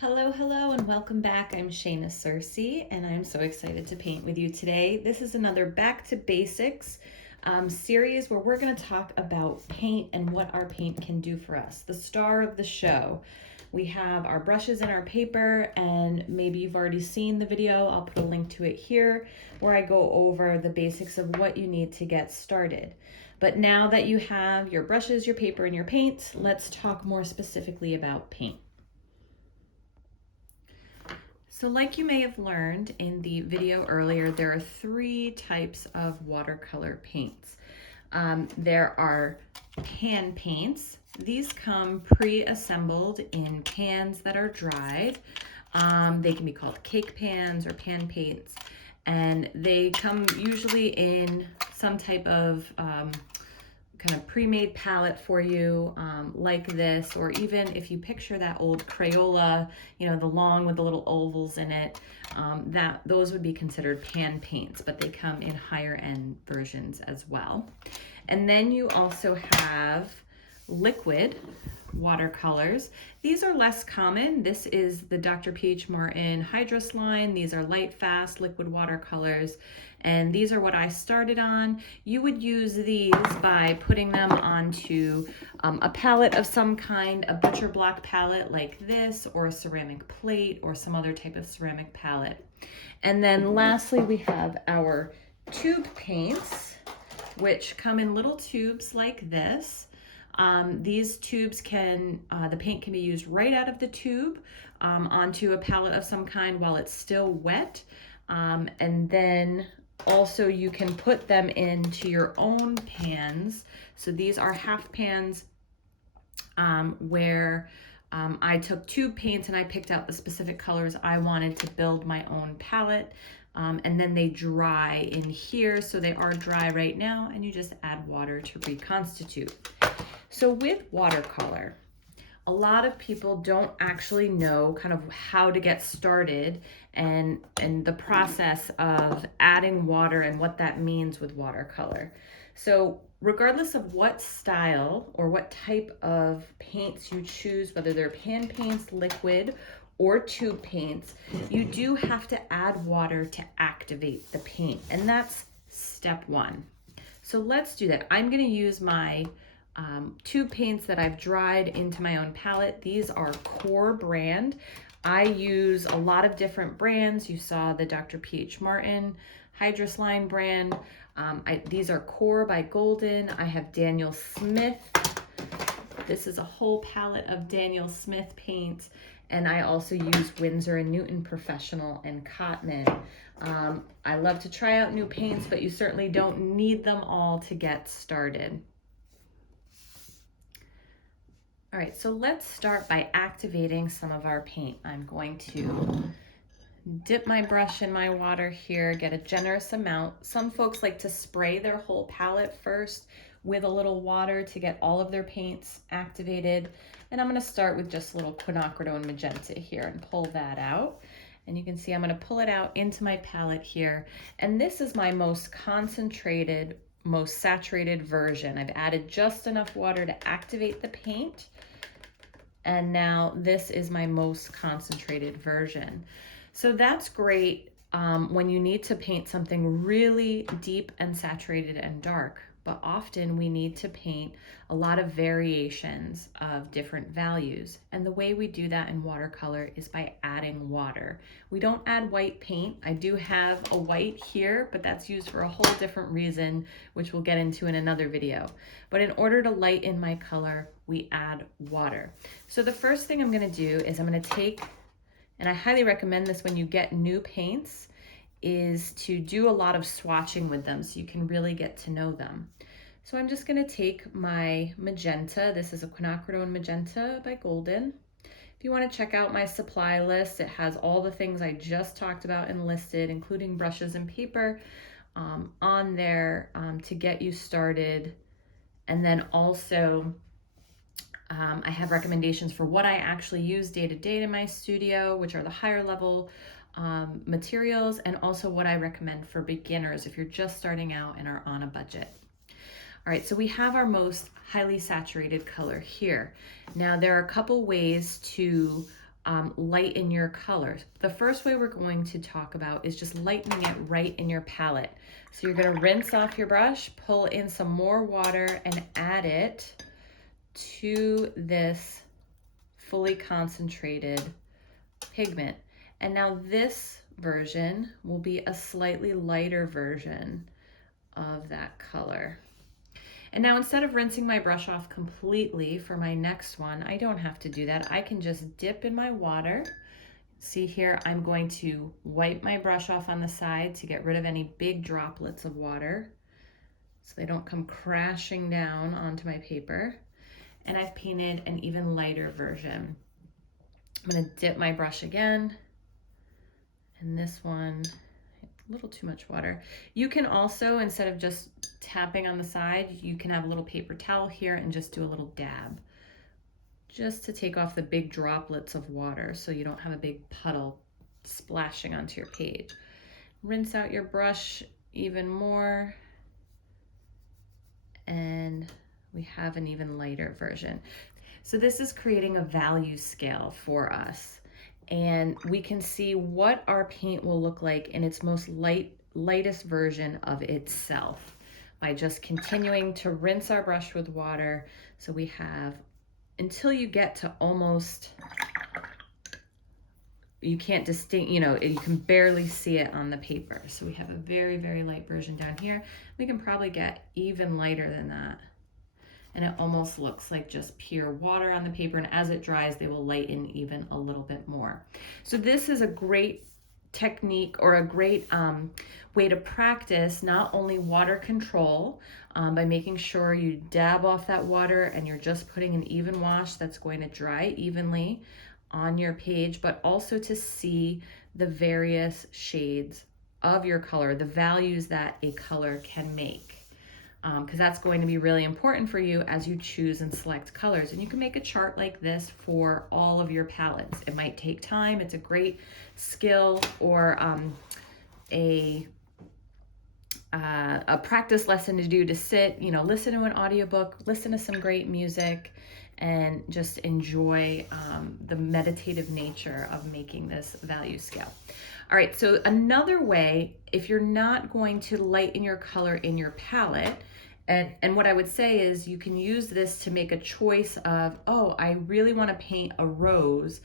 Hello, hello, and welcome back. I'm Shayna Cersei, and I'm so excited to paint with you today. This is another Back to Basics series where we're going to talk about paint and what our paint can do for us. The star of the show. We have our brushes and our paper, and maybe you've already seen the video. I'll put a link to it here where I go over the basics of what you need to get started. But now that you have your brushes, your paper, and your paint, let's talk more specifically about paint. So like you may have learned in the video earlier, there are three types of watercolor paints. There are pan paints. These come pre-assembled in pans that are dried. They can be called cake pans or pan paints, and they come usually in some type of kind of pre-made palette for you, like this, or even if you picture that old Crayola, the long with the little ovals in it, those would be considered pan paints, but they come in higher end versions as well. And then you also have liquid watercolors. These are less common. This is the Dr. P.H. Martin Hydrus line. These are light, fast liquid watercolors, and these are what I started on. You would use these by putting them onto a palette of some kind, a butcher block palette like this, or a ceramic plate, or some other type of ceramic palette. And then lastly, we have our tube paints, which come in little tubes like this. These tubes the paint can be used right out of the tube onto a palette of some kind while it's still wet. And then also you can put them into your own pans. So these are half pans where I took tube paints and I picked out the specific colors I wanted to build my own palette. And then they dry in here. So they are dry right now, and you just add water to reconstitute. So with watercolor, a lot of people don't actually know kind of how to get started and the process of adding water and what that means with watercolor. So regardless of what style or what type of paints you choose, whether they're pan paints, liquid, or tube paints, you do have to add water to activate the paint, and that's step one. So let's do that. I'm going to use my tube paints that I've dried into my own palette. These are Core brand. I use a lot of different brands. You saw the Dr. P.H. Martin Hydrus line brand. These are Core by Golden. I have Daniel Smith. This is a whole palette of Daniel Smith paints. And I also use Winsor & Newton Professional and Cotman. I love to try out new paints, but you certainly don't need them all to get started. All right, so let's start by activating some of our paint. I'm going to dip my brush in my water here, get a generous amount. Some folks like to spray their whole palette first with a little water to get all of their paints activated. And I'm gonna start with just a little quinacridone magenta here and pull that out. And you can see I'm gonna pull it out into my palette here. And this is my most concentrated, most saturated version. I've added just enough water to activate the paint. And now this is my most concentrated version. So that's great when you need to paint something really deep and saturated and dark, but often we need to paint a lot of variations of different values. And the way we do that in watercolor is by adding water. We don't add white paint. I do have a white here, but that's used for a whole different reason, which we'll get into in another video. But in order to lighten my color, we add water. So the first thing I'm gonna do is I'm gonna take, and I highly recommend this when you get new paints, is to do a lot of swatching with them so you can really get to know them. So I'm just gonna take my magenta. This is a quinacridone magenta by Golden. If you wanna check out my supply list, it has all the things I just talked about and listed, including brushes and paper on there to get you started. And then also, I have recommendations for what I actually use day to day in my studio, which are the higher level materials, and also what I recommend for beginners if you're just starting out and are on a budget. All right, so we have our most highly saturated color here. Now there are a couple ways to lighten your colors. The first way we're going to talk about is just lightening it right in your palette. So you're going to rinse off your brush, pull in some more water, and add it to this fully concentrated pigment. And now this version will be a slightly lighter version of that color. And now instead of rinsing my brush off completely for my next one, I don't have to do that. I can just dip in my water. See here, I'm going to wipe my brush off on the side to get rid of any big droplets of water so they don't come crashing down onto my paper. And I've painted an even lighter version. I'm gonna dip my brush again. And this one, a little too much water. You can also, instead of just tapping on the side, you can have a little paper towel here and just do a little dab, just to take off the big droplets of water so you don't have a big puddle splashing onto your page. Rinse out your brush even more, and we have an even lighter version. So this is creating a value scale for us. And we can see what our paint will look like in its most lightest version of itself by just continuing to rinse our brush with water. So we have, until you get to almost, you can't distinct, you can barely see it on the paper. So we have a very, very light version down here. We can probably get even lighter than that. And it almost looks like just pure water on the paper, and as it dries, they will lighten even a little bit more. So this is a great technique, or a great way to practice not only water control by making sure you dab off that water and you're just putting an even wash that's going to dry evenly on your page, but also to see the various shades of your color, the values that a color can make. Because that's going to be really important for you as you choose and select colors. And you can make a chart like this for all of your palettes. It might take time. It's a great skill, or a practice lesson to do, to sit, listen to an audiobook, listen to some great music, and just enjoy the meditative nature of making this value scale. All right, so another way, if you're not going to lighten your color in your palette, and what I would say is you can use this to make a choice of, oh, I really want to paint a rose.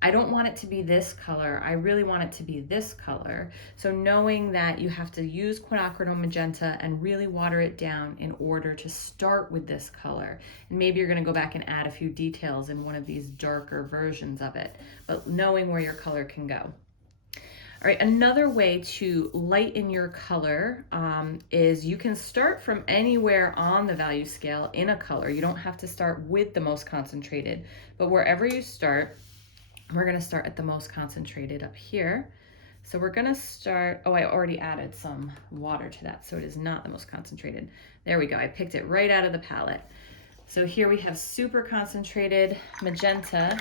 I don't want it to be this color. I really want it to be this color. So knowing that you have to use quinacridone magenta and really water it down in order to start with this color. And maybe you're going to go back and add a few details in one of these darker versions of it, but knowing where your color can go. All right, another way to lighten your color is you can start from anywhere on the value scale in a color. You don't have to start with the most concentrated, but wherever you start, we're gonna start at the most concentrated up here. So we're gonna start, oh, I already added some water to that, so it is not the most concentrated. There we go, I picked it right out of the palette. So here we have super concentrated magenta.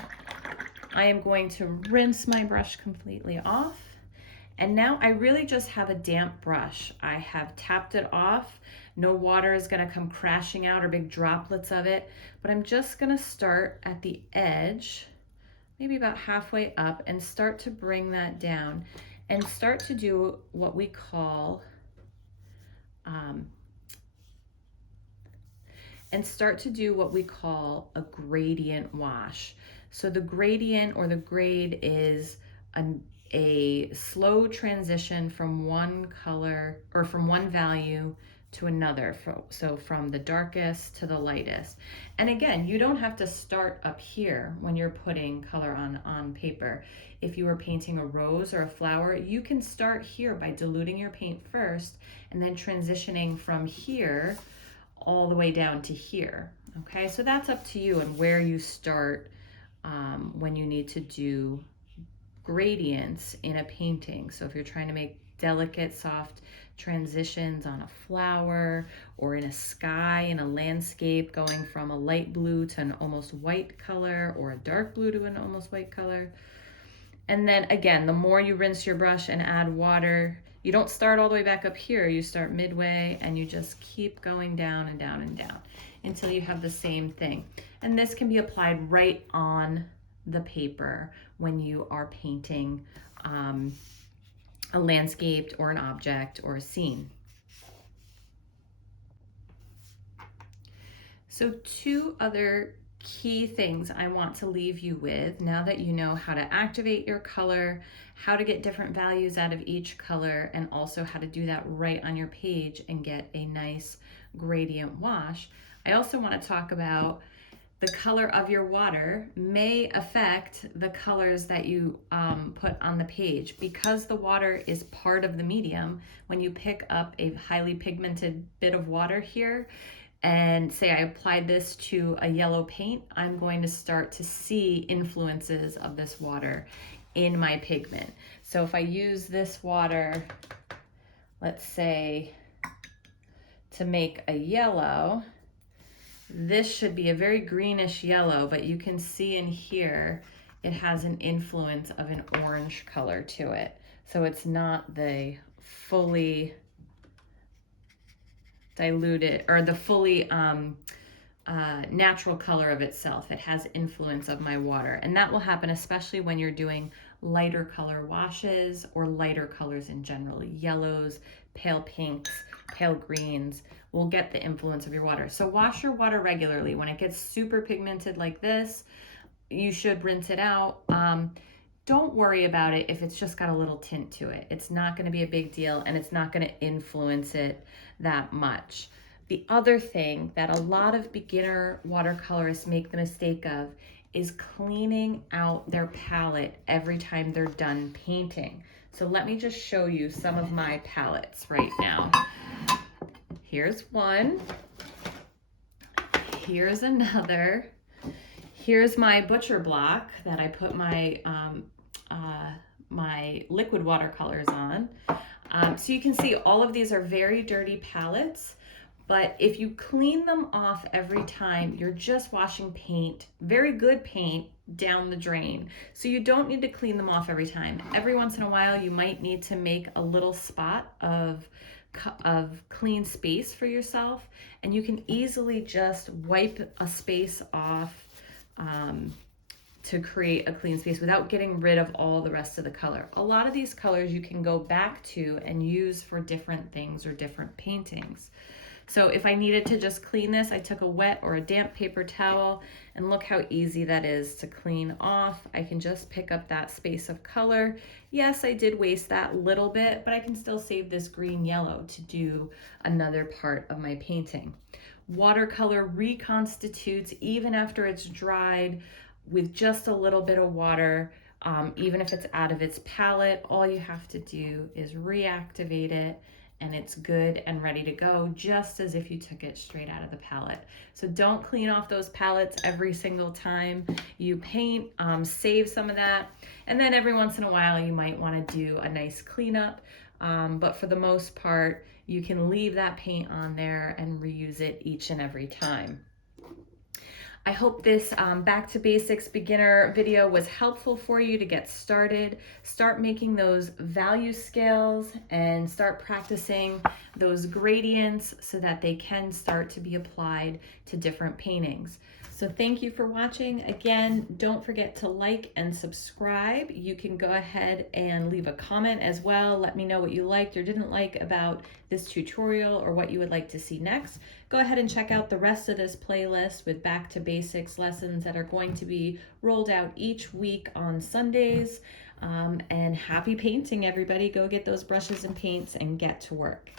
I am going to rinse my brush completely off. And now I really just have a damp brush. I have tapped it off. No water is gonna come crashing out or big droplets of it, but I'm just gonna start at the edge, maybe about halfway up, and start to bring that down and start to do what we call a gradient wash. So the gradient, or the grade, is a slow transition from one color, or from one value to another. So from the darkest to the lightest. And again, you don't have to start up here when you're putting color on paper. If you were painting a rose or a flower, you can start here by diluting your paint first and then transitioning from here all the way down to here. Okay, so that's up to you and where you start when you need to do gradients in a painting. So if you're trying to make delicate, soft transitions on a flower, or in a sky, in a landscape, going from a light blue to an almost white color, or a dark blue to an almost white color. And then again, the more you rinse your brush and add water, you don't start all the way back up here, you start midway and you just keep going down and down and down until you have the same thing. And this can be applied right on the paper when you are painting a landscape or an object or a scene. So two other key things I want to leave you with now that you know how to activate your color, how to get different values out of each color, and also how to do that right on your page and get a nice gradient wash. I also want to talk about the color of your water may affect the colors that you put on the page. Because the water is part of the medium, when you pick up a highly pigmented bit of water here, and say I applied this to a yellow paint, I'm going to start to see influences of this water in my pigment. So if I use this water, let's say, to make a yellow, this should be a very greenish yellow, but you can see in here it has an influence of an orange color to it. So it's not the fully diluted or the fully natural color of itself. It has influence of my water, and that will happen especially when you're doing lighter color washes or lighter colors in general. Yellows, pale pinks, pale greens will get the influence of your water. So wash your water regularly. When it gets super pigmented like this, you should rinse it out. Don't worry about it if it's just got a little tint to it. It's not going to be a big deal, and it's not going to influence it that much. The other thing that a lot of beginner watercolorists make the mistake of is cleaning out their palette every time they're done painting. So let me just show you some of my palettes right now. Here's one. Here's another. Here's my butcher block that I put my my liquid watercolors on. So you can see all of these are very dirty palettes, but if you clean them off every time, you're just washing paint, very good paint, down the drain. So you don't need to clean them off every time. Every once in a while, you might need to make a little spot of clean space for yourself, and you can easily just wipe a space off to create a clean space without getting rid of all the rest of the color. A lot of these colors you can go back to and use for different things or different paintings. So if I needed to just clean this, I took a wet or a damp paper towel, and look how easy that is to clean off. I can just pick up that space of color. Yes, I did waste that little bit, but I can still save this green yellow to do another part of my painting. Watercolor reconstitutes even after it's dried with just a little bit of water. Even if it's out of its palette, all you have to do is reactivate it, and it's good and ready to go, just as if you took it straight out of the palette. So don't clean off those palettes every single time you paint. Save some of that, and then every once in a while you might want to do a nice cleanup, but for the most part you can leave that paint on there and reuse it each and every time. I hope this back to basics beginner video was helpful for you to get started. Start making those value scales and start practicing those gradients so that they can start to be applied to different paintings. So thank you for watching. Again, don't forget to like and subscribe. You can go ahead and leave a comment as well. Let me know what you liked or didn't like about this tutorial or what you would like to see next. Go ahead and check out the rest of this playlist with back to basics lessons that are going to be rolled out each week on Sundays. And happy painting, everybody. Go get those brushes and paints and get to work.